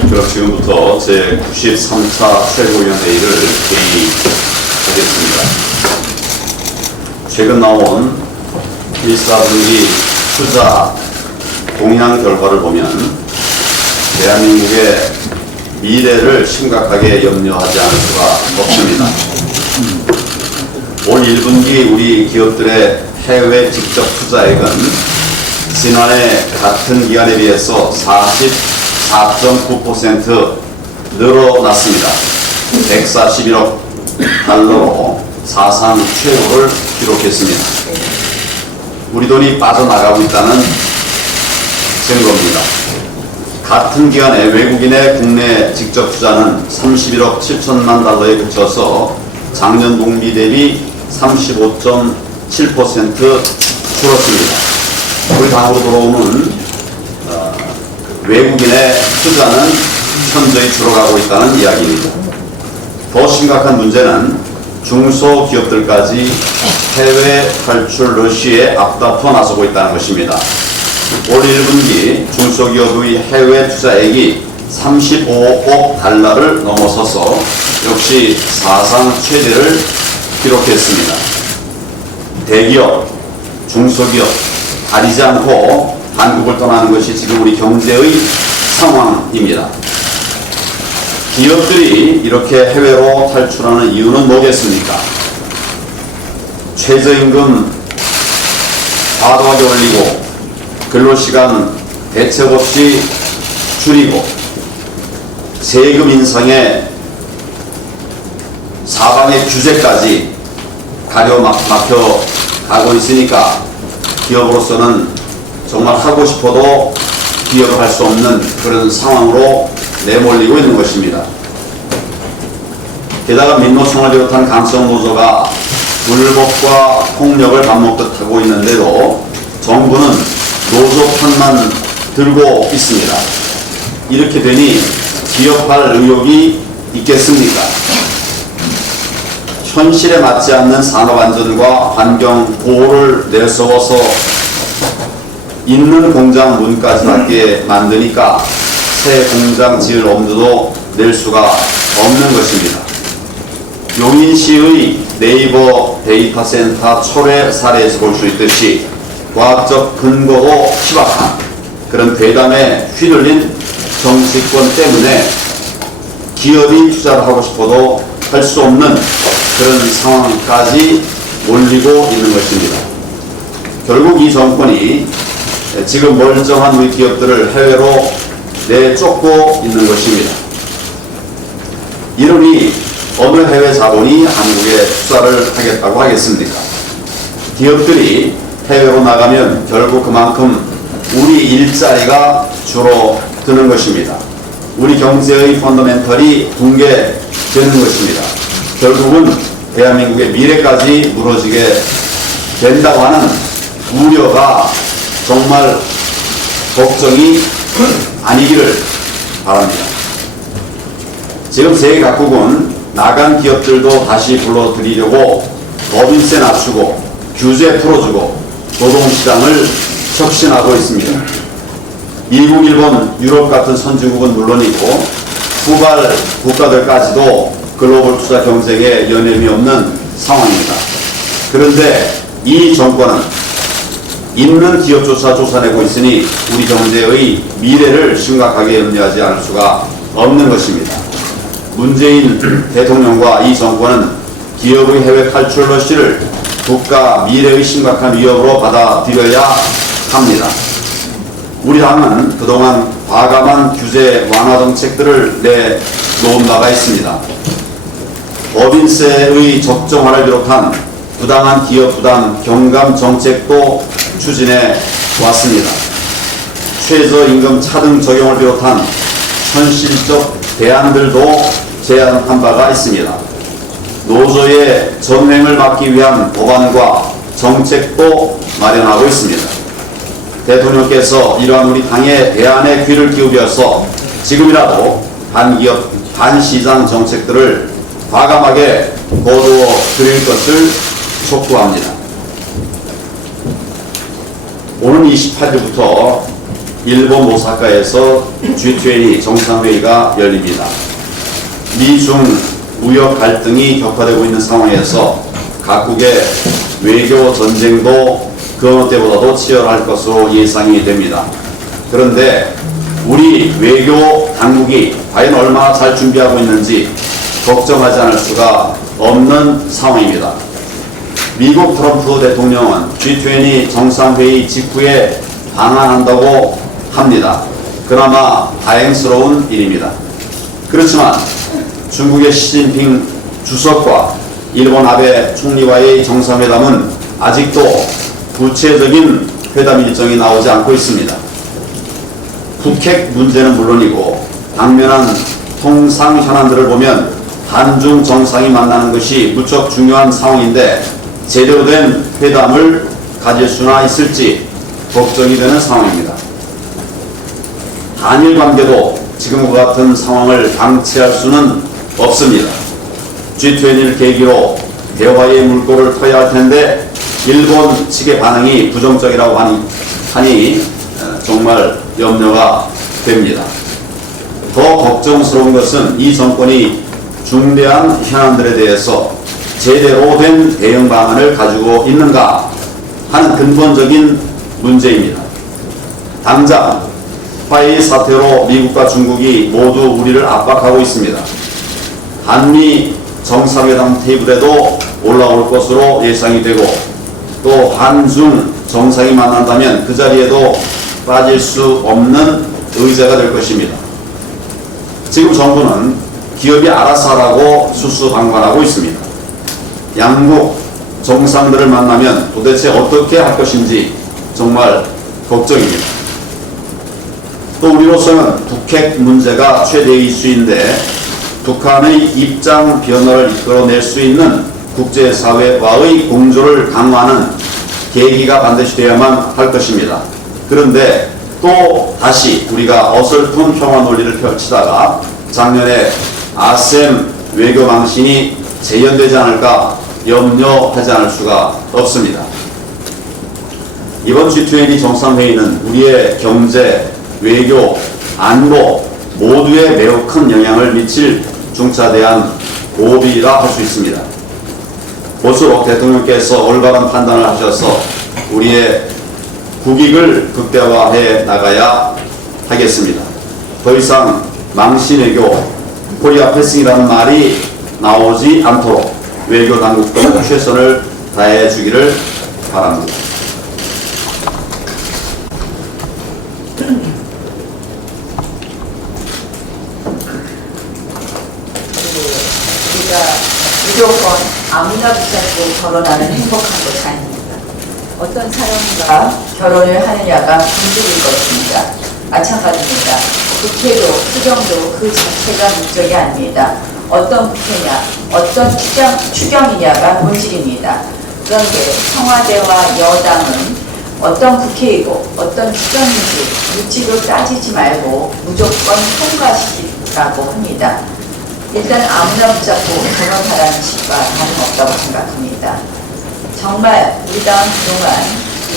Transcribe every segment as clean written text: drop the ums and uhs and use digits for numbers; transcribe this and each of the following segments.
그럼 지금부터 제93차 최고위원회의를 개의하겠습니다. 최근 나온 1사분기 투자 동향 결과를 보면 대한민국의 미래를 심각하게 염려하지 않을 수가 없습니다. 올 1분기 우리 기업들의 해외 직접 투자액은 지난해 같은 기간에 비해서 44.9% 늘어났습니다. 141억 달러로 사상 최고를 기록했습니다. 우리 돈이 빠져나가고 있다는 증거입니다. 같은 기간에 외국인의 국내 직접 투자는 31억 7천만 달러에 그쳐서 작년 동기 대비 35.7% 줄었습니다. 우리 당으로 들어오는 외국인의 투자는 현저히 줄어가고 있다는 이야기입니다. 더 심각한 문제는 중소기업들까지 해외 탈출 러시에 앞다퉈 나서고 있다는 것입니다. 올 1분기 중소기업의 해외 투자액이 35억 달러를 넘어서서 역시 사상 최대를 기록했습니다. 대기업, 중소기업 가리지 않고 한국을 떠나는 것이 지금 우리 경제의 상황입니다. 기업들이 이렇게 해외로 탈출하는 이유는 뭐겠습니까? 최저임금 과도하게 올리고 근로시간 대책 없이 줄이고 세금 인상에 사방의 규제까지 가려막혀 가고 있으니까 기업으로서는 정말 하고 싶어도 기업을 할 수 없는 그런 상황으로 내몰리고 있는 것입니다. 게다가 민노총을 비롯한 강성노조가 불법과 폭력을 밥 먹듯 하고 있는데도 정부는 노조 편만 들고 있습니다. 이렇게 되니 기업할 의욕이 있겠습니까? 현실에 맞지 않는 산업안전과 환경보호를 내세워서 있는 공장 문까지 닫게 만드니까 새 공장 지을 엄두도 낼 수가 없는 것입니다. 용인시의 네이버 데이터센터 철회 사례에서 볼 수 있듯이 과학적 근거도 희박한 그런 괴담에 휘둘린 정치권 때문에 기업이 투자를 하고 싶어도 할 수 없는 그런 상황까지 몰리고 있는 것입니다. 결국 이 정권이 지금 멀쩡한 우리 기업들을 해외로 내쫓고 있는 것입니다. 이러니 어느 해외 자본이 한국에 투자를 하겠다고 하겠습니까? 기업들이 해외로 나가면 결국 그만큼 우리 일자리가 줄어드는 것입니다. 우리 경제의 펀더멘털이 붕괴되는 것입니다. 결국은 대한민국의 미래까지 무너지게 된다고 하는 우려가 정말 걱정이 아니기를 바랍니다. 지금 세계 각국은 나간 기업들도 다시 불러들이려고 법인세 낮추고 규제 풀어주고 노동시장을 혁신하고 있습니다. 미국, 일본, 유럽 같은 선진국은 물론이고 후발 국가들까지도 글로벌 투자 경쟁에 여념이 없는 상황입니다. 그런데 이 정권은 있는 기업조차 쫓아내고 있으니 우리 경제의 미래를 심각하게 염려하지 않을 수가 없는 것입니다. 문재인 대통령과 이 정권은 기업의 해외 탈출 러시를 국가 미래의 심각한 위협으로 받아들여야 합니다. 우리 당은 그동안 과감한 규제 완화 정책들을 내놓은 바가 있습니다. 법인세의 적정화를 비롯한 부당한 기업 부담 경감 정책도 추진해 왔습니다. 최저임금 차등 적용을 비롯한 현실적 대안들도 제안한 바가 있습니다. 노조의 전횡을 막기 위한 법안과 정책도 마련하고 있습니다. 대통령께서 이러한 우리 당의 대안에 귀를 기울여서 지금이라도 반기업, 반시장 정책들을 과감하게 거두어 드릴 것을 촉구합니다. 오는 28일부터 일본 오사카에서 G20 정상회의가 열립니다. 미중 무역 갈등이 격화되고 있는 상황에서 각국의 외교 전쟁도 그 어느 때보다도 치열할 것으로 예상이 됩니다. 그런데 우리 외교 당국이 과연 얼마나 잘 준비하고 있는지 걱정하지 않을 수가 없는 상황입니다. 미국 트럼프 대통령은 G20 정상회의 직후에 방한한다고 합니다. 그나마 다행스러운 일입니다. 그렇지만 중국의 시진핑 주석과 일본 아베 총리와의 정상회담은 아직도 구체적인 회담 일정이 나오지 않고 있습니다. 북핵 문제는 물론이고 당면한 통상 현안들을 보면 한중 정상이 만나는 것이 무척 중요한 상황인데 제대로 된 회담을 가질 수나 있을지 걱정이 되는 상황입니다. 한일 관계도 지금과 같은 상황을 방치할 수는 없습니다. G20를 계기로 대화의 물꼬를 터야 할 텐데 일본 측의 반응이 부정적이라고 하니 정말 염려가 됩니다. 더 걱정스러운 것은 이 정권이 중대한 현안들에 대해서 제대로 된 대응 방안을 가지고 있는가 하는 근본적인 문제입니다. 당장 화웨이 사태로 미국과 중국이 모두 우리를 압박하고 있습니다. 한미 정상회담 테이블에도 올라올 것으로 예상이 되고 또 한중 정상이 만난다면 그 자리에도 빠질 수 없는 의제가 될 것입니다. 지금 정부는 기업이 알아서 하라고 수수방관하고 있습니다. 양국 정상들을 만나면 도대체 어떻게 할 것인지 정말 걱정입니다. 또 우리로서는 북핵 문제가 최대 이슈인데 북한의 입장 변화를 이끌어낼 수 있는 국제사회와의 공조를 강화하는 계기가 반드시 되어야만 할 것입니다. 그런데 또 다시 우리가 어설픈 평화 논리를 펼치다가 작년에 아셈 외교 망신이 재현되지 않을까 염려하지 않을 수가 없습니다. 이번 G20 정상회의는 우리의 경제, 외교, 안보 모두에 매우 큰 영향을 미칠 중차대한 고비라 할 수 있습니다. 모쪼록 대통령께서 올바른 판단을 하셔서 우리의 국익을 극대화해 나가야 하겠습니다. 더 이상 망신외교, 코리아 패싱이라는 말이 나오지 않도록 외교 당국도 최선을 다해 주기를 바랍니다. 우리가 무조건 아무나 붙잡고 결혼하는 행복한 것이 아닙니다. 어떤 사람과 결혼을 하느냐가 본질일 것입니다. 마찬가지입니다. 국회도 수경도 그 자체가 목적이 아닙니다. 어떤 국회냐, 어떤 추경이냐가 본질입니다. 그런데 청와대와 여당은 어떤 국회이고 어떤 추경인지 묻지도 따지지 말고 무조건 통과시키라고 합니다. 일단 아무나 붙잡고 결혼하라는 식과 다름없다고 생각합니다. 정말 우리 당 그동안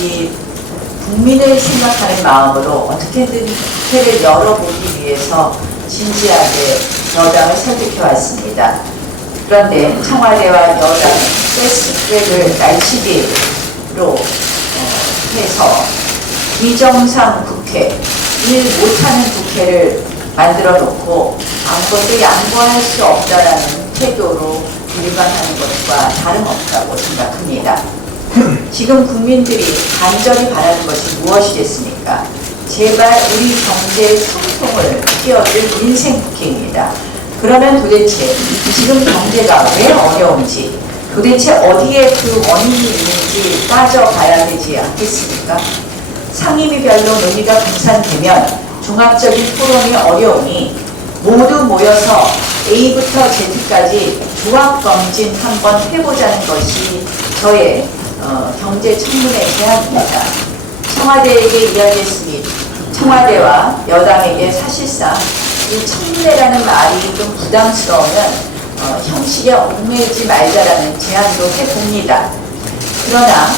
이 국민을 생각하는 마음으로 어떻게든 국회를 열어보기 위해서 진지하게 여당을 설득해왔습니다. 그런데 청와대와 여당은 패스트트랙을 날치기로 해서 비정상 국회, 일 못하는 국회를 만들어 놓고 아무것도 양보할 수 없다라는 태도로 일관하는 것과 다름없다고 생각합니다. 지금 국민들이 간절히 바라는 것이 무엇이겠습니까? 제발 우리 경제의 성통을 끼워줄 민생 국회입니다. 그러면 도대체 지금 경제가 왜 어려운지, 도대체 어디에 그 원인이 있는지 따져봐야 되지 않겠습니까? 상임위별로 논의가 분산되면 종합적인 토론이 어려우니 모두 모여서 A부터 Z까지 종합검진 한번 해보자는 것이 저의 경제 청문회 제안입니다. 청와대에게 이야기했으니 청와대와 여당에게 사실상 이 청문회라는 말이 좀 부담스러우면 형식에 얽매이지 말자라는 제안도 해봅니다. 그러나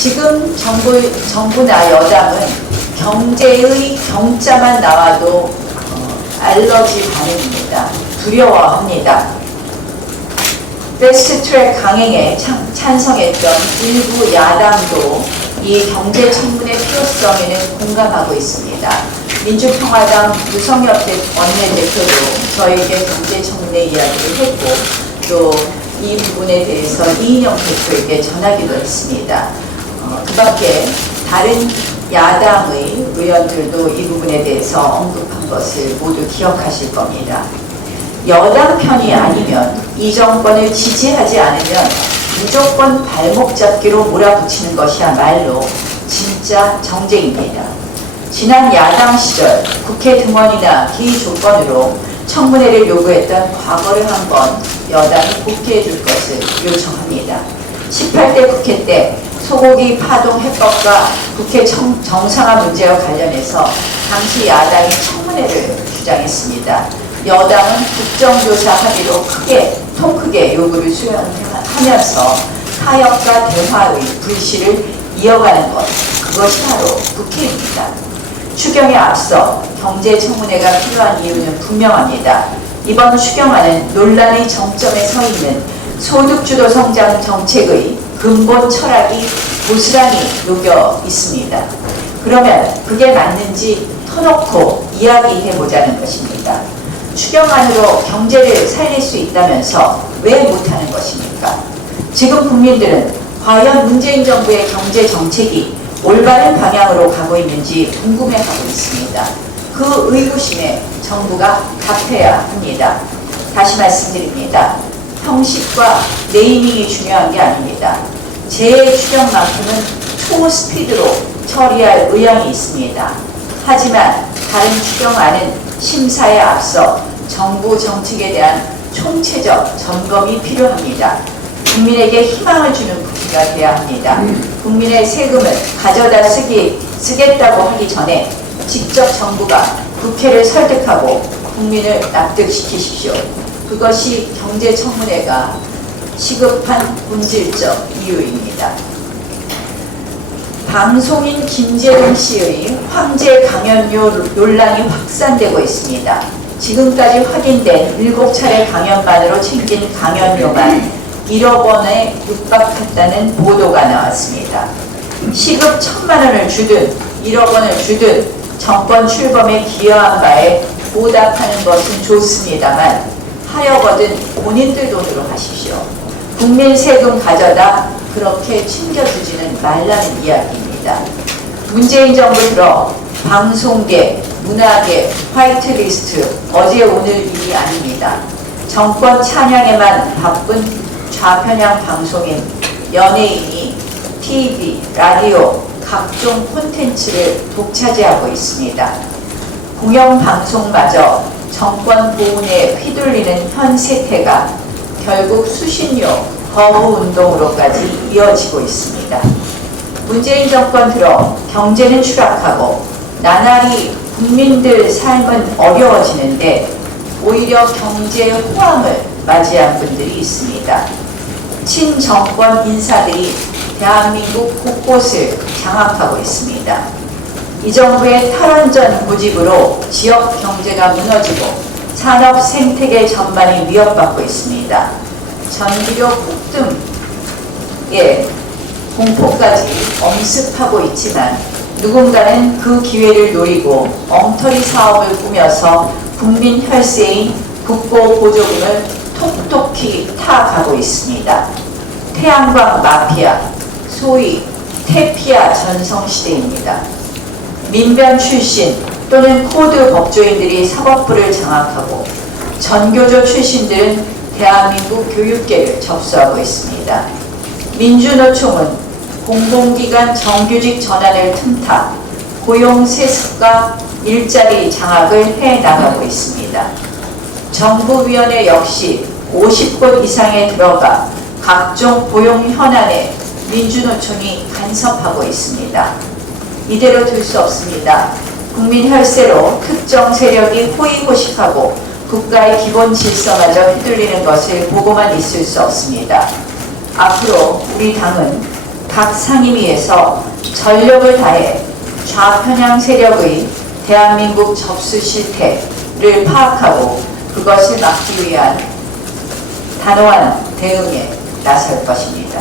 지금 정부나 여당은 경제의 경자만 나와도 알러지 반응입니다. 두려워합니다. 패스트트랙 강행에 찬성했던 일부 야당도 이 경제청문회 필요성에는 공감하고 있습니다. 민주평화당 유성엽 원내대표도 저에게 경제청문회 이야기를 했고 또 이 부분에 대해서 이인영 대표에게 전하기도 했습니다. 그 밖에 다른 야당의 의원들도 이 부분에 대해서 언급한 것을 모두 기억하실 겁니다. 여당 편이 아니면 이 정권을 지지하지 않으면 무조건 발목 잡기로 몰아붙이는 것이야말로 진짜 정쟁입니다. 지난 야당 시절 국회 등원이나 기조건으로 청문회를 요구했던 과거를 한번 여당이 복귀해 줄 것을 요청합니다. 18대 국회 때 소고기 파동 해법과 국회 정상화 문제와 관련해서 당시 야당이 청문회를 주장했습니다. 여당은 국정조사 합의로 통 크게 요구를 수용하면서 타협과 대화의 불씨를 이어가는 것, 그것이 바로 국회입니다. 추경에 앞서 경제청문회가 필요한 이유는 분명합니다. 이번 추경안은 논란의 정점에 서 있는 소득주도 성장 정책의 근본 철학이 고스란히 녹여 있습니다. 그러면 그게 맞는지 터놓고 이야기해보자는 것입니다. 추경안으로 경제를 살릴 수 있다면서 왜 못하는 것입니까? 지금 국민들은 과연 문재인 정부의 경제 정책이 올바른 방향으로 가고 있는지 궁금해하고 있습니다. 그 의구심에 정부가 답해야 합니다. 다시 말씀드립니다. 형식과 네이밍이 중요한 게 아닙니다. 재추경만큼은 초스피드로 처리할 의향이 있습니다. 하지만 다른 추경안은 심사에 앞서 정부 정책에 대한 총체적 점검이 필요합니다. 국민에게 희망을 주는 국회가 돼야 합니다. 국민의 세금을 가져다 쓰겠다고 하기 전에 직접 정부가 국회를 설득하고 국민을 납득시키십시오. 그것이 경제청문회가 시급한 본질적 이유입니다. 방송인 김재동 씨의 황제 강연료 논란이 확산되고 있습니다. 지금까지 확인된 7차례 강연만으로 챙긴 강연료만 1억 원에 육박했다는 보도가 나왔습니다. 시급 1,000만 원을 주든 1억 원을 주든 정권 출범에 기여한 바에 보답하는 것은 좋습니다만 하려거든 본인들 돈으로 하십시오. 국민 세금 가져다 그렇게 챙겨주지는 말라는 이야기입니다. 문재인 정부 들어 방송계, 문화계, 화이트리스트 어제 오늘 일이 아닙니다. 정권 찬양에만 바쁜 좌편향 방송인, 연예인이 TV, 라디오, 각종 콘텐츠를 독차지하고 있습니다. 공영방송마저 정권 보훈에 휘둘리는 현 세태가 결국 수신료 거부 운동으로까지 이어지고 있습니다. 문재인 정권 들어 경제는 추락하고 나날이 국민들 삶은 어려워지는데 오히려 경제 호황을 맞이한 분들이 있습니다. 친정권 인사들이 대한민국 곳곳을 장악하고 있습니다. 이 정부의 탈원전 고집으로 지역 경제가 무너지고 산업 생태계 전반이 위협받고 있습니다. 전기료 폭등의 공포까지 엄습하고 있지만 누군가는 그 기회를 노리고 엉터리 사업을 꾸며서 국민 혈세인 국고 보조금을 톡톡히 타가고 있습니다. 태양광 마피아, 소위 태피아 전성시대입니다. 민변 출신 또는 코드 법조인들이 사법부를 장악하고 전교조 출신들은 대한민국 교육계를 접수하고 있습니다. 민주노총은 공공기관 정규직 전환을 틈타 고용 세습과 일자리 장악을 해나가고 있습니다. 정부위원회 역시 50곳 이상에 들어가 각종 고용 현안에 민주노총이 간섭하고 있습니다. 이대로 둘 수 없습니다. 국민 혈세로 특정 세력이 호의호식하고 국가의 기본 질서마저 휘둘리는 것을 보고만 있을 수 없습니다. 앞으로 우리 당은 각 상임위에서 전력을 다해 좌편향 세력의 대한민국 접수 실태를 파악하고 그것을 막기 위한 단호한 대응에 나설 것입니다.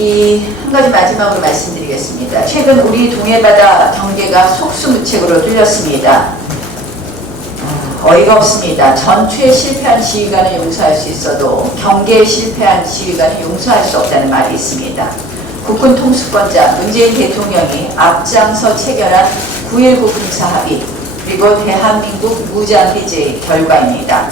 한 가지 마지막으로 말씀드리겠습니다. 최근 우리 동해바다 경계가 속수무책으로 뚫렸습니다. 어이가 없습니다. 전투에 실패한 지휘관은 용서할 수 있어도 경계에 실패한 지휘관은 용서할 수 없다는 말이 있습니다. 국군 통수권자 문재인 대통령이 앞장서 체결한 9.19 군사합의 그리고 대한민국 무장해제의 결과입니다.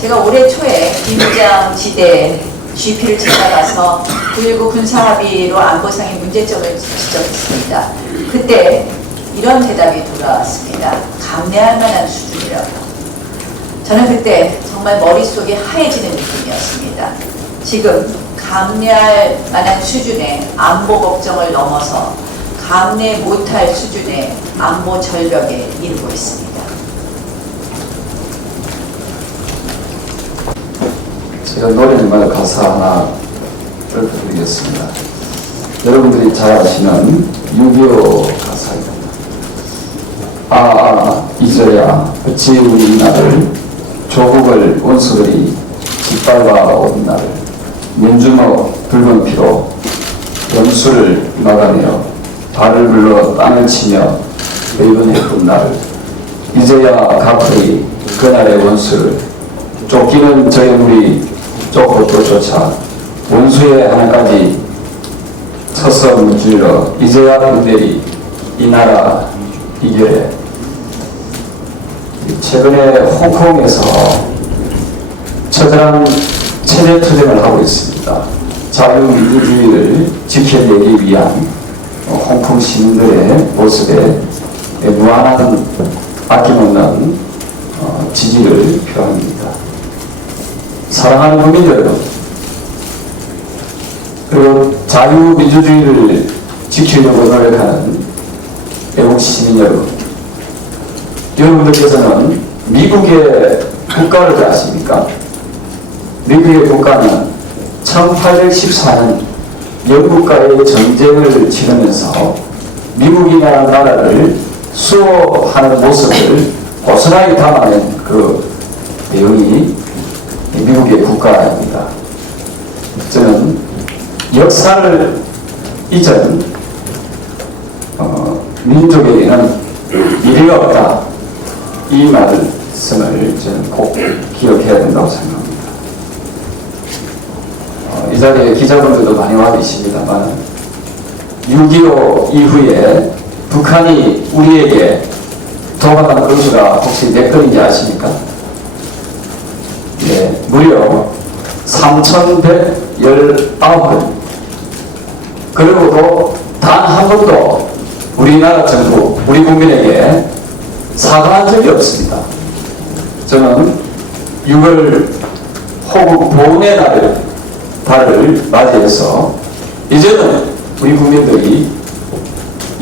제가 올해 초에 비무장지대 GP를 찾아가서 9.19 군사합의로 안보상의 문제점을 지적했습니다. 그때 이런 대답이 돌아왔습니다. 감내할 만한 수준이라고. 저는 그때 정말 머릿속이 하얘지는 느낌이었습니다. 지금 감내할 만한 수준의 안보 걱정을 넘어서 감내 못할 수준의 안보 절벽에 이르고 있습니다. 제가 노래마다 가사 하나 읊어드리겠습니다. 여러분들이 잘 아시는 6.25 가사입니다. 잊어야 어찌 우리 나를 조국을 원수들이 짓밟아온 나를 민주노 붉은 피로 연수를 막아내어 발을 불러 땅을 치며 매번했던 나를 이제야 갚으리 그날의 원수를 쫓기는 저의 무리 쫓고 또 쫓아 원수의 하나까지 쳐서 문질러 이제야 그들이 이 나라 이겨내. 최근에 홍콩에서 처절한 체제투쟁을 하고 있습니다. 자유민주주의를 지켜내기 위한 홍콩 시민들의 모습에 무한한 아낌없는 지지를 표합니다. 사랑하는 국민 여러분, 그리고 자유민주주의를 지키려고 노력하는 애국 시민 여러분, 여러분들께서는 미국의 국가를 아십니까? 미국의 국가는 1814년 영국과의 전쟁을 치르면서 미국이라는 나라를 수호하는 모습을 고스란히 담아낸 그 내용이 미국의 국가입니다. 저는 역사를 잊은 민족에게는 미래가 없다. 이 말씀을 저는 꼭 기억해야 된다고 생각합니다. 이 자리에 기자분들도 많이 와 계십니다만 6.25 이후에 북한이 우리에게 도박한 건수가 혹시 몇 건인지 아십니까? 네, 무려 3,119건. 그리고도 단 한 번도 우리나라 정부, 우리 국민에게 사과한 적이 없습니다. 저는 6월 호국 보훈의 달을 맞이해서 이제는 우리 국민들이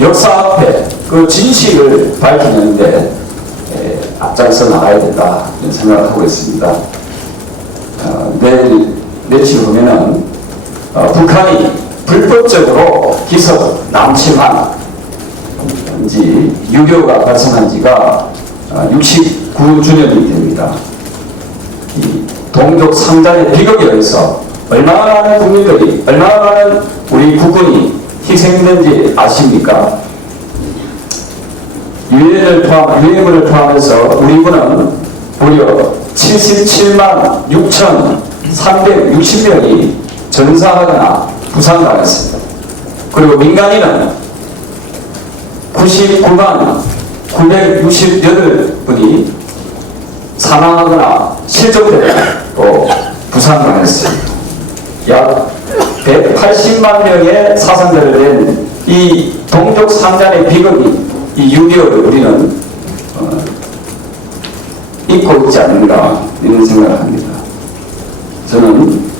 역사 앞에 그 진실을 밝히는데 앞장서 나가야 된다 이런 생각을 하고 있습니다. 며칠 후면은 북한이 불법적으로 기석 남침한 지 6.25가 발생한 지가 69주년이 됩니다. 이 동족 상잔의 비극에 의해서 얼마나 많은 국민들이, 얼마나 많은 우리 국군이 희생된지 아십니까? 유엔을 포함해서 우리 군은 무려 77만 6,360명이 전사하거나 부상당했습니다. 그리고 민간인은 99만 968분이 사망하거나 실종되거나 또 부상당했습니다. 약 180만 명의 사상자를 낸 이 동족 상잔의 비극이 이 6.25를 우리는 잊고 있지 않는가 이런 생각을 합니다. 저는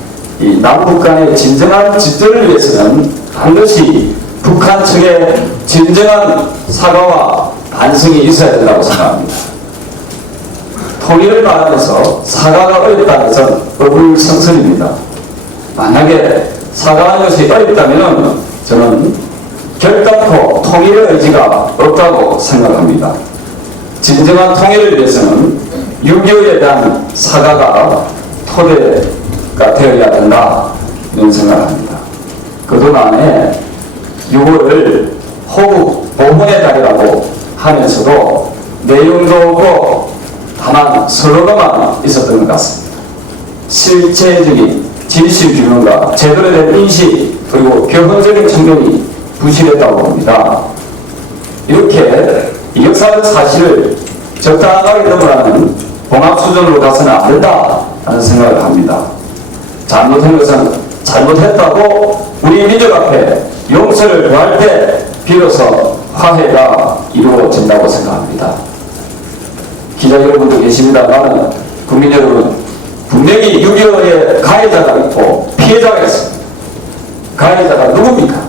이 남북 간의 진정한 질전을 위해서는 반드시 북한 측의 진정한 사과와 반성이 있어야 된다고 생각합니다. 통일을 말하면서 사과가 어렵다는 것은 어불성설입니다. 만약에 사과하는 것이 어렵다면 저는 결단코 통일의 의지가 없다고 생각합니다. 진정한 통일을 위해서는 6.25에 대한 사과가 토대가 되어야 된다 이런 생각합니다. 그동안에 6월을 호국 보훈의 달이라고 하면서도 내용도 없고 다만 슬로건만 있었던 것 같습니다. 실체적인 진실 규명과 제대로 된 인식 그리고 교훈적인 측면이 부실했다고 봅니다. 이렇게 역사적 사실을 적당하게 넘어가는 봉합 수준으로 가서는 안 된다는 생각을 합니다. 잘못한 것은 잘못했다고 우리 민족 앞에 용서를 구할 때 비로소 화해가 이루어진다고 생각합니다. 기자 여러분도 계십니다만 국민 여러분, 분명히 6.25의 가해자가 있고 피해자가 있습니다. 가해자가 누굽니까?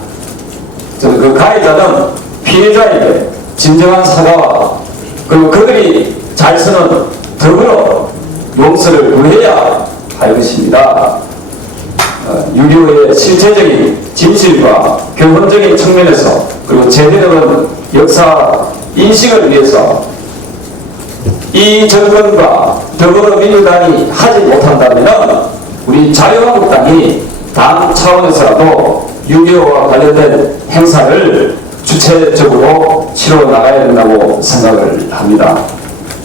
저는 그 가해자는 피해자에게 진정한 사과와 그리고 그들이 잘 쓰는 더불어 용서를 구해야 할 것입니다. 6.25의 실체적인 진실과 교훈적인 측면에서 그리고 제대로 된 역사 인식을 위해서 이 정권과 더불어민주당이 하지 못한다면 우리 자유한국당이 당 차원에서라도 6.25와 관련된 행사를 주체적으로 치러 나가야 된다고 생각을 합니다.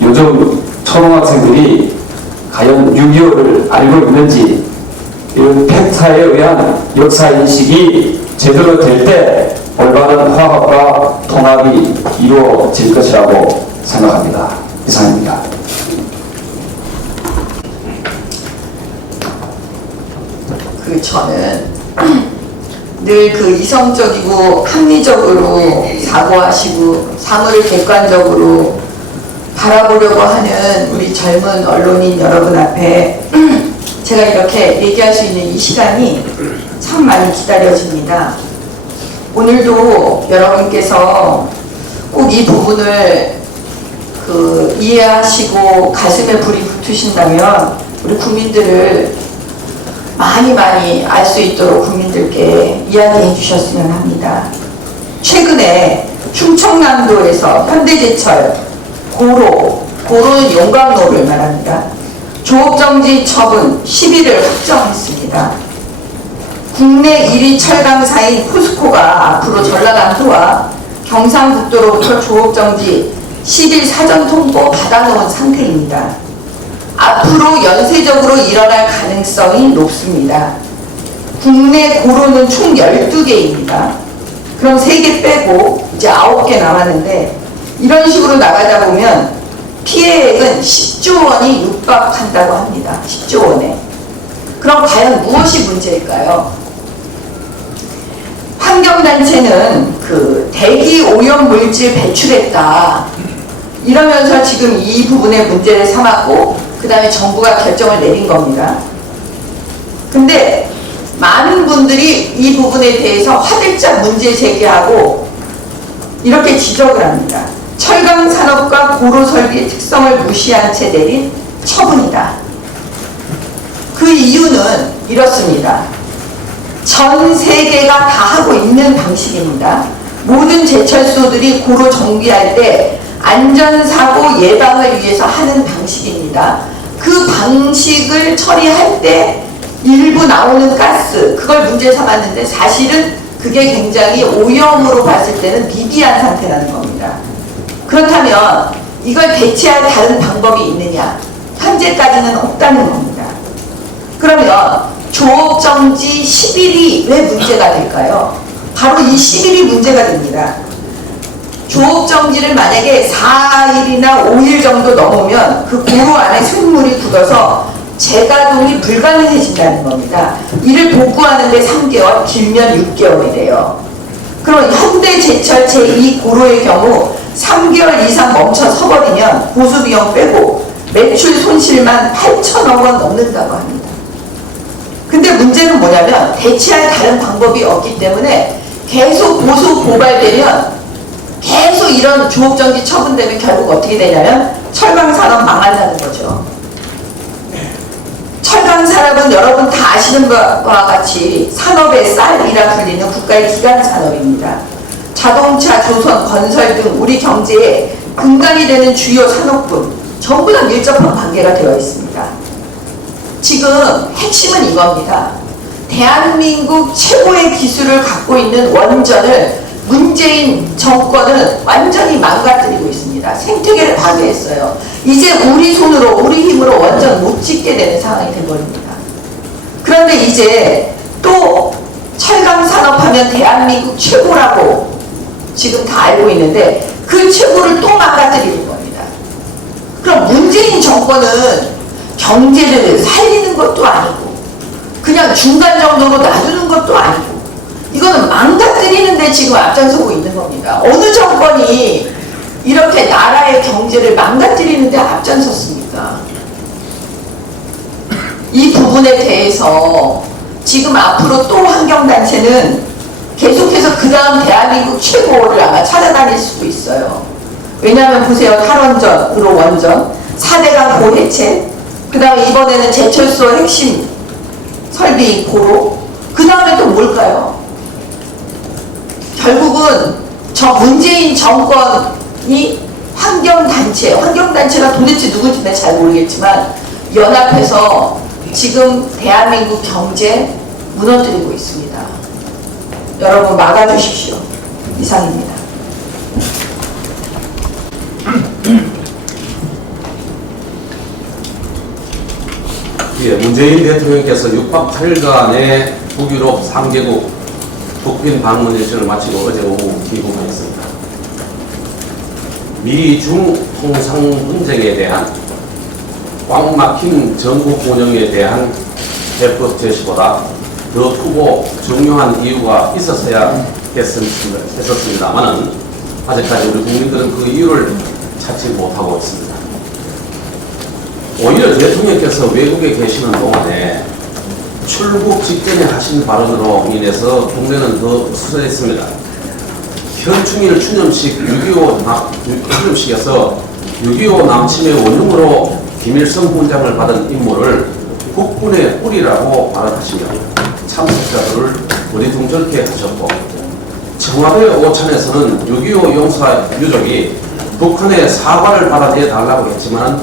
요즘 초등학생들이 과연 6.25를 알고 있는지 이런 팩트에 의한 역사인식이 제대로 될 때 올바른 화합과 통합이 이루어질 것이라고 생각합니다. 이상입니다. 저는 늘 그 이성적이고 합리적으로 사고하시고 사물을 객관적으로 바라보려고 하는 우리 젊은 언론인 여러분 앞에 제가 이렇게 얘기할 수 있는 이 시간이 참 많이 기다려집니다. 오늘도 여러분께서 꼭 이 부분을 이해하시고 가슴에 불이 붙으신다면 우리 국민들을 많이 알 수 있도록 국민들께 이야기해 주셨으면 합니다. 최근에 충청남도에서 현대제철 고로는 용광로를 말합니다. 조업정지 처분 10일을 확정했습니다. 국내 1위 철강사인 포스코가 앞으로 전라남도와 경상북도로부터 조업정지 10일 사전 통보 받아놓은 상태입니다. 앞으로 연쇄적으로 일어날 가능성이 높습니다. 국내 고로는 총 12개입니다. 그럼 3개 빼고 이제 9개 남았는데 이런 식으로 나가다 보면 피해액은 10조 원이 육박한다고 합니다. 10조 원에. 그럼 과연 무엇이 문제일까요? 환경단체는 대기 오염 물질 배출했다 이러면서 지금 이 부분에 문제를 삼았고 그 다음에 정부가 결정을 내린 겁니다. 근데 많은 분들이 이 부분에 대해서 화들짝 문제 제기하고 이렇게 지적을 합니다. 철강산업과 고로설비의 특성을 무시한 채 내린 처분이다. 그 이유는 이렇습니다. 전 세계가 다 하고 있는 방식입니다. 모든 제철소들이 고로 정비할 때 안전사고 예방을 위해서 하는 방식입니다. 그 방식을 처리할 때 일부 나오는 가스, 그걸 문제 삼았는데 사실은 그게 굉장히 오염으로 봤을 때는 미비한 상태라는 겁니다. 그렇다면 이걸 대체할 다른 방법이 있느냐? 현재까지는 없다는 겁니다. 그러면 조업정지 10일이 왜 문제가 될까요? 바로 이 10일이 문제가 됩니다. 조업정지를 만약에 4일이나 5일 정도 넘으면 그 고로 안에 쇳물이 굳어서 재가동이 불가능해진다는 겁니다. 이를 복구하는데 3개월, 길면 6개월이래요. 그럼 현대제철 제2 고로의 경우 3개월 이상 멈춰 서버리면 보수비용 빼고 매출 손실만 8천억 원 넘는다고 합니다. 근데 문제는 뭐냐면 대체할 다른 방법이 없기 때문에 계속 보수 고발되면 계속 이런 조업정지 처분되면 결국 어떻게 되냐면 철강산업 망한다는 거죠. 철강 산업은 여러분 다 아시는 것과 같이 산업의 쌀이라 불리는 국가의 기간 산업입니다. 자동차, 조선, 건설 등 우리 경제의 근간이 되는 주요 산업군 전부 다 밀접한 관계가 되어 있습니다. 지금 핵심은 이겁니다. 대한민국 최고의 기술을 갖고 있는 원전을 문재인 정권은 완전히 망가뜨리고 있습니다. 생태계를 파괴했어요. 이제 우리 손으로 우리 힘으로 원전 못 짓게 되는 상황이 돼버립니다. 그런데 이제 또 철강 산업하면 대한민국 최고라고 지금 다 알고 있는데 그 최고를 또 망가뜨리는 겁니다. 그럼 문재인 정권은 경제를 살리는 것도 아니고 그냥 중간 정도로 놔두는 것도 아니고 이거는 망가뜨리는데 지금 앞장서고 있는 겁니다. 어느 정권이 이렇게 나라의 경제를 망가뜨리는데 앞장섰습니까? 이 부분에 대해서 지금 앞으로 또 환경단체는 계속해서 그 다음 대한민국 최고를 아마 찾아다닐 수도 있어요. 왜냐하면 보세요. 탈원전으로 원전, 4대강 고해체, 그 다음에 이번에는 제철소 핵심 설비 고로, 그 다음에 또 뭘까요? 결국은 저 문재인 정권이 환경단체가 도대체 누군지는 잘 모르겠지만 연합해서 지금 대한민국 경제 무너뜨리고 있습니다. 여러분 막아주십시오. 이상입니다. 예, 문재인 대통령께서 6박 8일간의 북유럽 3개국 국빈 방문 일정을 마치고 어제 오후 귀국하였습니다. 미중 통상 분쟁에 대한 꽉 막힌 전국 운영에 대한 해법 제시보다 더 크고 중요한 이유가 있었어야 했었습니다만은 아직까지 우리 국민들은 그 이유를 찾지 못하고 있습니다. 오히려 대통령께서 외국에 계시는 동안에 출국 직전에 하신 발언으로 인해서 국내는 더 수세했습니다. 현충일 추념식 6.25 추념식에서 6.25 남침의 원흉으로 김일성 훈장을 받은 인물을 국군의 뿌리라고 말하시며 참석자들을 어리둥절케 하셨고, 청와대 오찬에서는 6.25 용사 유족이 북한의 사과를 받아내 달라고 했지만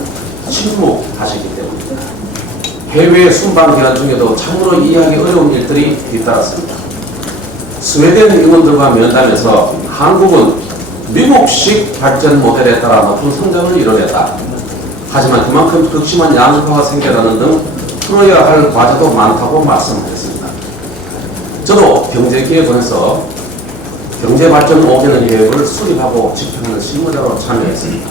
침묵하시기 때문입니다. 해외 순방 기간 중에도 참으로 이해하기 어려운 일들이 뒤따랐습니다. 스웨덴 임원들과 면담에서 한국은 미국식 발전 모델에 따라 높은 성장을 이뤄냈다. 하지만 그만큼 극심한 양극화가 생겨나는 등 풀어야 할 과제도 많다고 말씀하셨습니다. 저도 경제기획원에서 경제발전 5개년 계획을 수립하고 집행하는 실무자로 참여했습니다.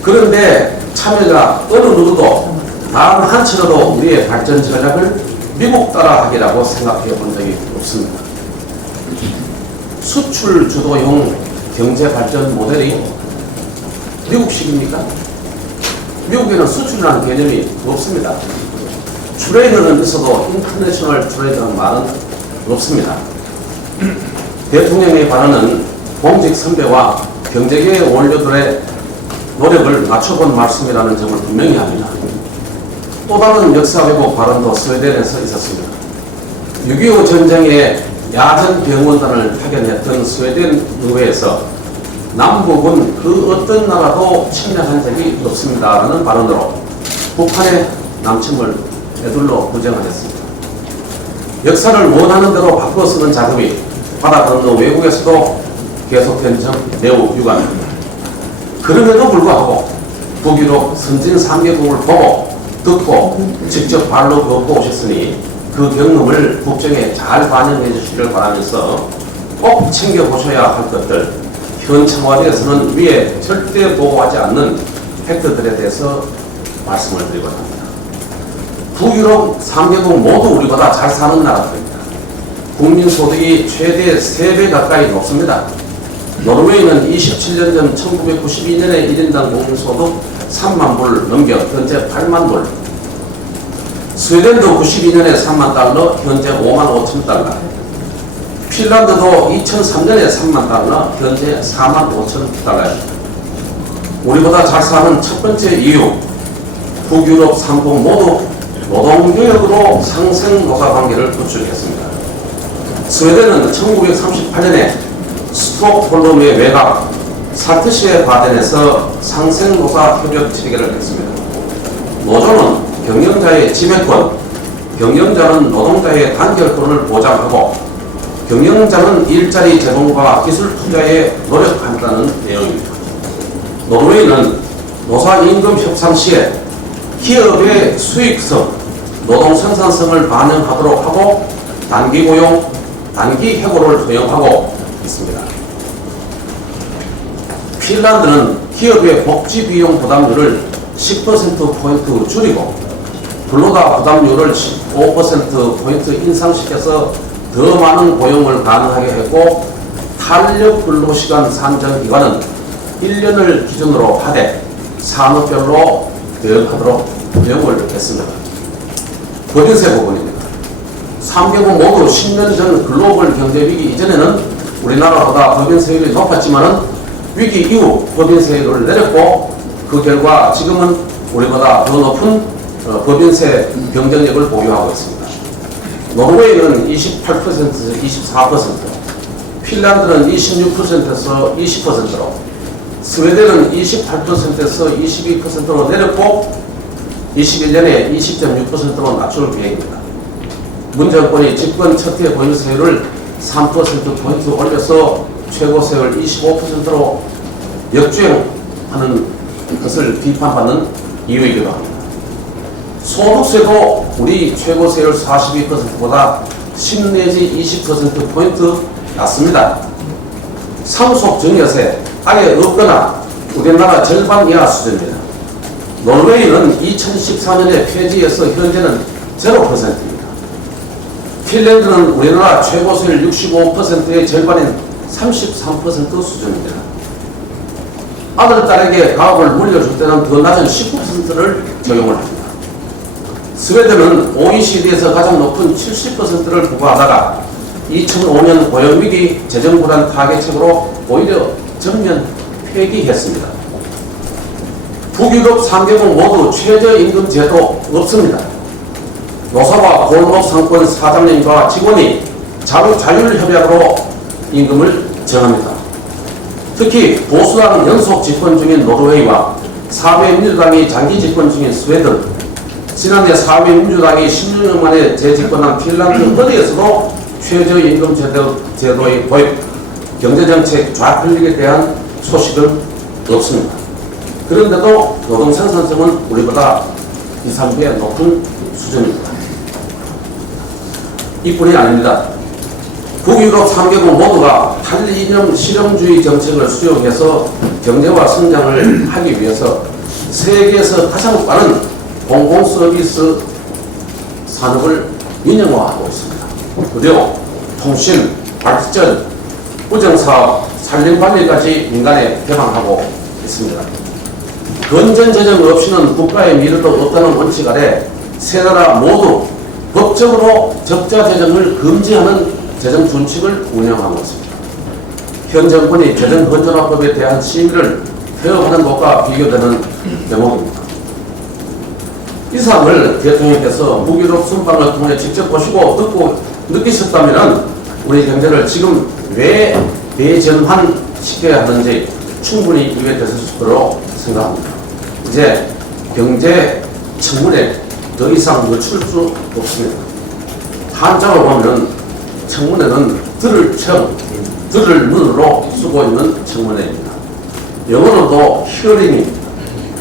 그런데 참여자 어느 누구도 단 한치라도 우리의 발전 전략을 미국 따라하기라고 생각해 본 적이 없습니다. 수출 주도형 경제 발전 모델이 미국식입니까? 미국에는 수출이라는 개념이 없습니다. 트레이드는 있어도 인터내셔널 트레이드라는 말은 없습니다. 대통령의 발언은 공직 선배와 경제계 원료들의 노력을 맞춰본 말씀이라는 점을 분명히 합니다. 또 다른 역사 왜곡 발언도 스웨덴에서 있었습니다. 6.25 전쟁에 야전 병원단을 파견했던 스웨덴 의회에서 남북은 그 어떤 나라도 침략한 적이 없습니다라는 발언으로 북한의 남침을 애둘러 부정하였습니다. 역사를 원하는 대로 바꿔 쓰는 작업이 바다 건너 외국에서도 계속된 점 매우 유감입니다. 그럼에도 불구하고 북유럽 선진 3개국을 보고 듣고 직접 발로 겪고 오셨으니 그 경험을 국정에 잘 반영해 주시길 바라면서 꼭 챙겨보셔야 할 것들, 현 청와대에서는 위에 절대 보고하지 않는 팩트들에 대해서 말씀을 드리고자 합니다. 북유럽 3개국 모두 우리보다 잘 사는 나라들입니다. 국민소득이 최대 3배 가까이 높습니다. 노르웨이는 27년 전 1992년에 1인당 국민소득 3만 불 넘겨 현재 8만 불, 스웨덴도 92년에 3만 달러, 현재 5만 5천 달러, 핀란드도 2003년에 3만 달러, 현재 4만 5천 달러입니다. 우리보다 잘 사는 첫 번째 이유, 북유럽 3국 모두 노동개혁으로 상생노사 관계를 구축했습니다. 스웨덴은 1938년에 스톡홀름의 외곽 사트시에 바덴에서 상생노사 협약 체결을 했습니다. 노조는 경영자의 지배권, 경영자는 노동자의 단결권을 보장하고 경영자는 일자리 제공과 기술 투자에 노력한다는 내용입니다. 노르웨이는 노사 임금 협상 시에 기업의 수익성, 노동 생산성을 반영하도록 하고 단기 고용, 단기 해고를 허용하고 있습니다. 핀란드는 기업의 복지 비용 부담률을 10%포인트 줄이고 근로자 부담률을 15%포인트 인상시켜서 더 많은 고용을 가능하게 했고 탄력 근로시간 산정 기간은 1년을 기준으로 하되 산업별로 대응하도록 허용을 했습니다. 법인세 부분입니다. 3개국 모두 10년 전 글로벌 경제위기 이전에는 우리나라보다 법인세율이 높았지만 위기 이후 법인세율을 내렸고 그 결과 지금은 우리보다 더 높은 법인세 경쟁력을 보유하고 있습니다. 노르웨이는 28%에서 24%, 핀란드는 26%에서 20%로, 스웨덴은 28%에서 22%로 내렸고 21년에 20.6%로 낮출 계획입니다. 문 정권이 집권 첫 해 보유세율을 3%포인트 올려서 최고세율 25%로 역주행하는 것을 비판받는 이유이기도 합니다. 소득세도 우리 최고세율 42%보다 10 내지 20%포인트 낮습니다. 상속 증여세 아예 없거나 우리나라 절반 이하 수준입니다. 노르웨이는 2014년에 폐지해서 현재는 0%입니다. 핀란드는 우리나라 최고세율 65%의 절반인 33% 수준입니다. 아들, 딸에게 가업을 물려줄 때는 더 낮은 19%를 적용을 합니다. 스웨덴은 OECD에서 가장 높은 70%를 부과하다가 2005년 고용위기 재정불안 타개책으로 오히려 전면 폐기했습니다. 북유럽 3개국 모두 최저임금 제도 없습니다. 노사와 골목 상권 사장님과 직원이 자율협약으로 임금을 정합니다. 특히 보수당 연속 집권 중인 노르웨이와 사회민주당이 장기 집권 중인 스웨덴, 지난해 사회민주당이 16년 만에 재집권한 핀란드 어디에서도 최저임금 제도의 도입, 경제정책 좌클릭에 대한 소식은 없습니다. 그런데도 노동 생산성은 우리보다 2, 3배 높은 수준입니다. 이뿐이 아닙니다. 북유럽 3개국 모두가 탈이념 실용주의 정책을 수용해서 경제와 성장을 하기 위해서 세계에서 가장 빠른 공공서비스 산업을 민영화하고 있습니다. 의료, 통신, 발전, 우정사업, 산림관리까지 민간에 개방하고 있습니다. 건전재정 없이는 국가의 미래도 없다는 원칙 아래 세 나라 모두 법적으로 적자재정을 금지하는 재정준칙을 운영하고 있습니다. 현 정권이 재정건전화법에 대한 심의를 폐업하는 것과 비교되는 대목입니다. 이상을 대통령께서 북유럽 순방을 통해 직접 보시고 듣고 느끼셨다면 우리 경제를 지금 왜 대전환시켜야 하는지 충분히 이해되실 거로 생각합니다. 이제 경제 청문회 더 이상 늦출 수 없습니다. 한자로 보면 청문회는 들을 눈으로 쓰고 있는 청문회입니다. 영어로도 히어링입니다.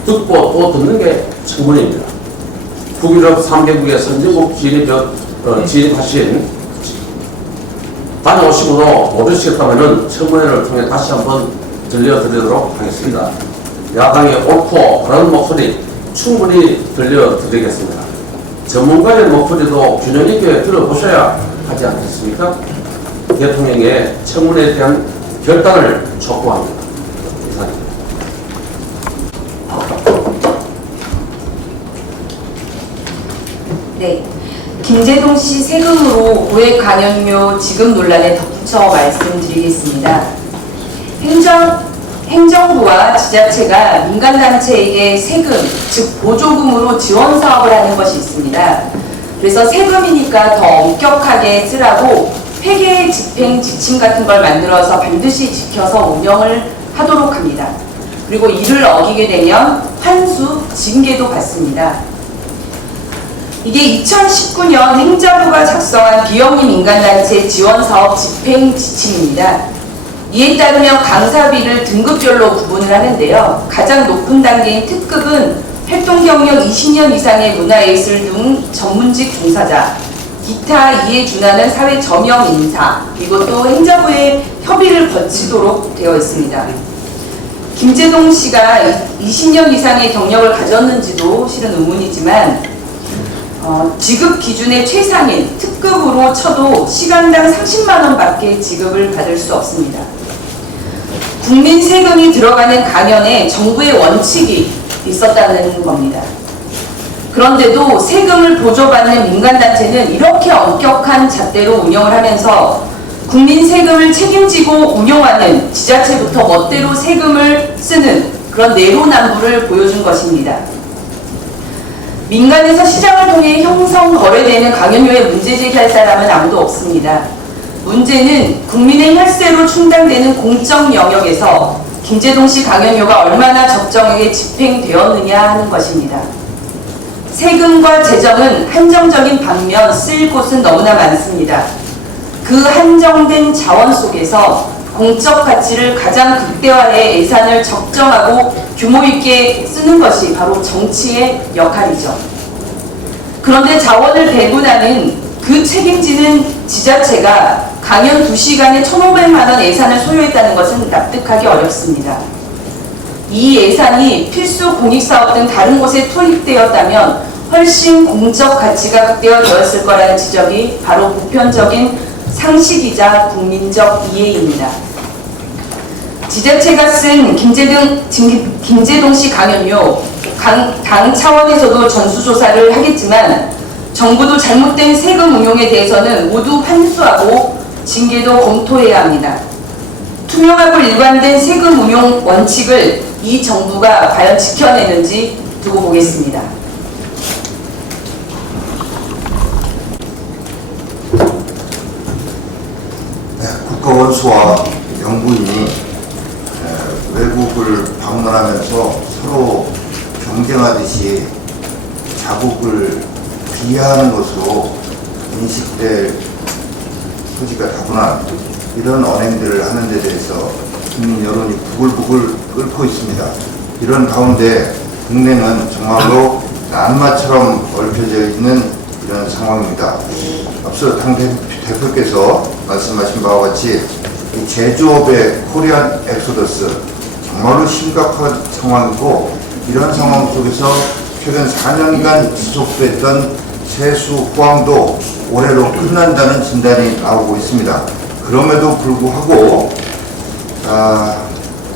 듣고 또 듣는 게 청문회입니다. 북유럽 3개국의 선진국 진입하신 다녀오시고도 모르시겠다면 청문회를 통해 다시 한번 들려드리도록 하겠습니다. 야당의 옳고 바른 목소리 충분히 들려드리겠습니다. 전문가의 목소리도 균형 있게 들어보셔야 하지 않겠습니까? 대통령의 청문회에 대한 결단을 촉구합니다. 이상입니다. 네, 김재동 씨 세금으로 고액 관연료 지급 논란에 덧붙여 말씀드리겠습니다. 행정부와 지자체가 민간단체에게 세금, 즉 보조금으로 지원 사업을 하는 것이 있습니다. 그래서 세금이니까 더 엄격하게 쓰라고 회계 집행 지침 같은 걸 만들어서 반드시 지켜서 운영을 하도록 합니다. 그리고 이를 어기게 되면 환수, 징계도 받습니다. 이게 2019년 행정부가 작성한 비영리 민간단체 지원사업 집행 지침입니다. 이에 따르면 강사비를 등급별로 구분을 하는데요. 가장 높은 단계인 특급은 활동 경력 20년 이상의 문화예술 등 전문직 종사자, 기타 이에 준하는 사회 저명 인사, 그리고 또 행정부의 협의를 거치도록 되어 있습니다. 김재동 씨가 20년 이상의 경력을 가졌는지도 실은 의문이지만 지급 기준의 최상인 특급으로 쳐도 시간당 30만 원밖에 지급을 받을 수 없습니다. 국민 세금이 들어가는 강연에 정부의 원칙이 있었다는 겁니다. 그런데도 세금을 보조받는 민간단체는 이렇게 엄격한 잣대로 운영을 하면서 국민 세금을 책임지고 운영하는 지자체부터 멋대로 세금을 쓰는 그런 내로남불을 보여준 것입니다. 민간에서 시장을 통해 형성 거래되는 강연료에 문제 제기할 사람은 아무도 없습니다. 문제는 국민의 혈세로 충당되는 공적 영역에서 김재동 씨 강연료가 얼마나 적정하게 집행되었느냐 하는 것입니다. 세금과 재정은 한정적인 반면 쓸 곳은 너무나 많습니다. 그 한정된 자원 속에서 공적 가치를 가장 극대화해 예산을 적정하고 규모 있게 쓰는 것이 바로 정치의 역할이죠. 그런데 자원을 배분하는 그 책임지는 지자체가 강연 2시간에 1,500만 원 예산을 소요했다는 것은 납득하기 어렵습니다. 이 예산이 필수 공익사업 등 다른 곳에 투입되었다면 훨씬 공적 가치가 극대화되었을 거라는 지적이 바로 보편적인 상식이자 국민적 이해입니다. 지자체가 쓴 김재동 씨 강연료, 당 차원에서도 전수조사를 하겠지만 정부도 잘못된 세금 운용에 대해서는 모두 환수하고 징계도 검토해야 합니다. 투명하고 일관된 세금 운용 원칙을 이 정부가 과연 지켜내는지 두고 보겠습니다. 국가원수와 영부인이 외국을 방문하면서 서로 경쟁하듯이 자국을 비하하는 것으로 인식될 소지가 다분한 이런 언행들을 하는 데 대해서 국민 여론이 부글부글 끓고 있습니다. 이런 가운데 국내는 정말로 난마처럼 얽혀져 있는 이런 상황입니다. 앞서 당 대표께서 말씀하신 바와 같이 이 제조업의 코리안 엑소더스 정말로 심각한 상황이고, 이런 상황 속에서 최근 4년간 지속됐던 세수 호황도 올해로 끝난다는 진단이 나오고 있습니다. 그럼에도 불구하고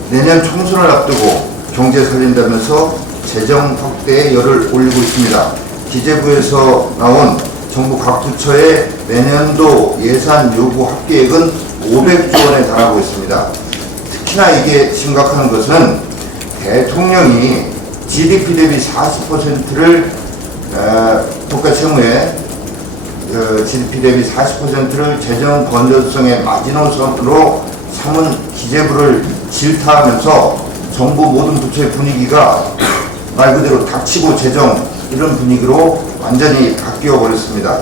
내년 총선을 앞두고 경제 살린다면서 재정 확대에 열을 올리고 있습니다. 기재부에서 나온 정부 각 부처의 내년도 예산 요구 합계액은 500조 원에 달하고 있습니다. 특히나 이게 심각한 것은 대통령이 GDP 대비 40%를 국가 채무의 GDP 대비 40%를 재정 건전성의 마지노선으로 삼은 기재부를 질타하면서 정부 모든 부처의 분위기가 말 그대로 닥치고 재정 이런 분위기로 완전히 바뀌어 버렸습니다.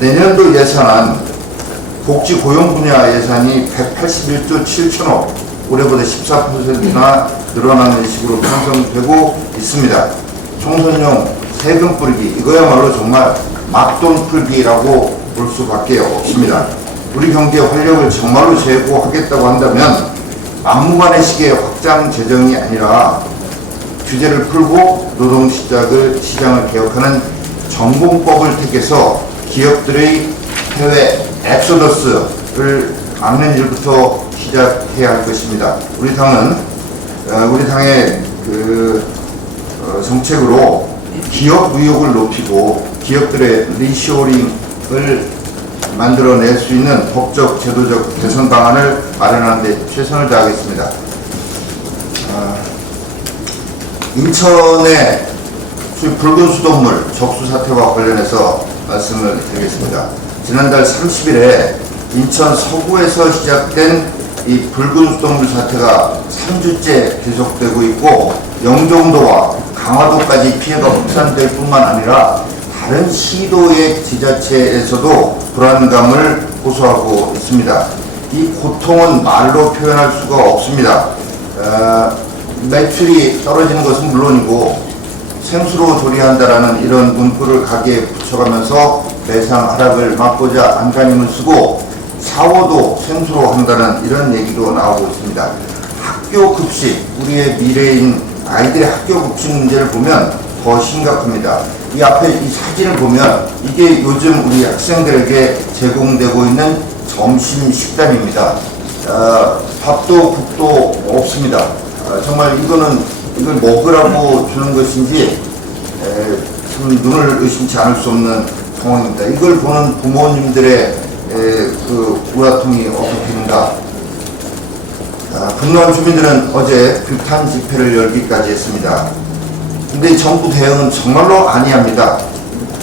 내년도 예산안 복지 고용 분야 예산이 181조 7천억, 올해보다 14%나 늘어나는 식으로 편성되고 있습니다. 총선용 세금 뿌리기, 이거야말로 정말 막돈 풀기라고 볼 수밖에 없습니다. 우리 경제 활력을 정말로 제고하겠다고 한다면 막무가내 식의 확장 재정이 아니라 규제를 풀고 노동시장을 개혁하는 전공법을 택해서 기업들의 해외 엑소더스를 막는 일부터 시작해야 할 것입니다. 우리 당의 정책으로 기업 의욕을 높이고 기업들의 리쇼링을 만들어낼 수 있는 법적, 제도적 개선 방안을 마련하는 데 최선을 다하겠습니다. 인천의 붉은 수돗물 적수 사태와 관련해서 말씀을 드리겠습니다. 지난달 30일에 인천 서구에서 시작된 이 붉은 수돗물 사태가 3주째 계속되고 있고 영종도와 강화도까지 피해가 확산될 뿐만 아니라 다른 시도의 지자체에서도 불안감을 호소하고 있습니다. 이 고통은 말로 표현할 수가 없습니다. 매출이 떨어지는 것은 물론이고 생수로 조리한다라는 이런 문구를 가게에 붙여가면서 매상 하락을 막고자 안간힘을 쓰고 샤워도 생수로 한다는 이런 얘기도 나오고 있습니다. 학교 급식, 우리의 미래인 아이들의 학교 급식 문제를 보면 더 심각합니다. 이 앞에 이 사진을 보면 이게 요즘 우리 학생들에게 제공되고 있는 점심 식단입니다. 밥도 국도 없습니다. 정말 이걸 먹으라고 주는 것인지 참 눈을 의심치 않을 수 없는 상황입니다. 이걸 보는 부모님들의 그 우라통이 어떻겠는가. 분노한 주민들은 어제 규탄 집회를 열기까지 했습니다. 근데 정부 대응은 정말로 아니합니다.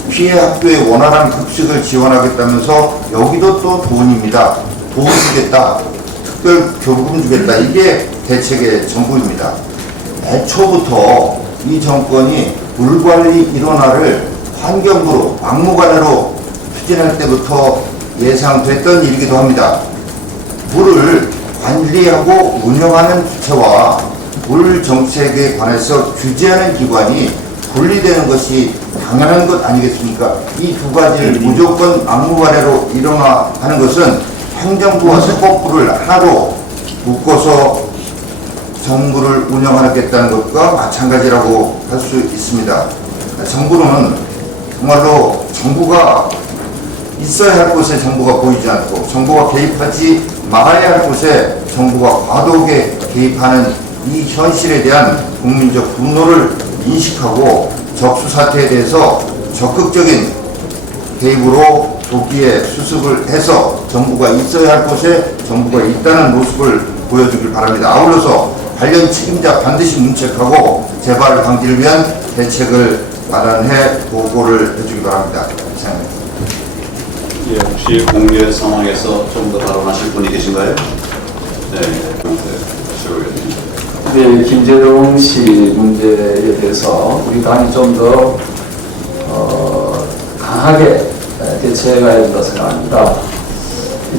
피해 학교에 원활한 급식을 지원하겠다면서 여기도 또 돈입니다. 돈 주겠다. 특별 교부금 주겠다. 이게 대책의 전부입니다. 애초부터 이 정권이 물관리 일원화를 환경부로 막무가내로 추진할 때부터 예상됐던 일이기도 합니다. 물을 관리하고 운영하는 주체와 물 정책에 관해서 규제하는 기관이 분리되는 것이 당연한 것 아니겠습니까? 이 두 가지를 무조건 막무가내로 일원화하는 것은 행정부와 사법부를 하나로 묶어서 정부를 운영하겠다는 것과 마찬가지라고 할 수 있습니다. 정부는 정말로 정부가 있어야 할 곳에 정부가 보이지 않고 정부가 개입하지 말아야 할 곳에 정부가 과도하게 개입하는 이 현실에 대한 국민적 분노를 인식하고 적수 사태에 대해서 적극적인 개입으로 조기에 수습을 해서 정부가 있어야 할 곳에 정부가 있다는 모습을 보여주길 바랍니다. 아울러서 관련 책임자 반드시 문책하고 재발 방지를 위한 대책을 마련해 보고를 해주기 바랍니다. 이상입니다. 예, 혹시 공개 상황에서 좀 더 발언하실 분이 계신가요? 네, 네, 김재동 씨 문제에 대해서 우리 당이 좀 더 강하게 대처해야 된다고 생각합니다.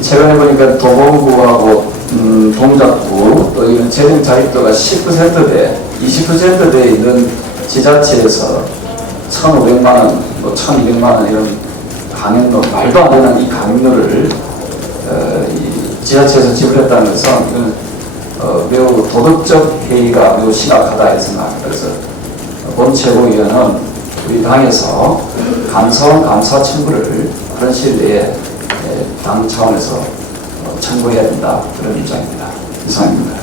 최근에 보니까 도봉구하고 동작구 또 이런 재정 자립도가 10%대, 20%대에 있는 지자체에서 1,500만 원, 뭐 1,200만 원 이런 강연료, 말도 안 되는 이 강연료를 이 지자체에서 지불했다는 것은 이건 매우 도덕적 해이가 매우 심각하다 해서 생각합니다. 그래서 본 최고위원은 우리 당에서 감사원 감사 청구를 그런 시일 내에 당 차원에서 청구해야 된다, 그런 입장입니다. 이상입니다.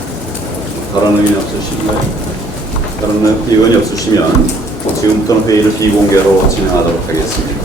다른 의견 없으신가요? 다른 의견이 없으시면 지금부터는 회의를 비공개로 진행하도록 하겠습니다.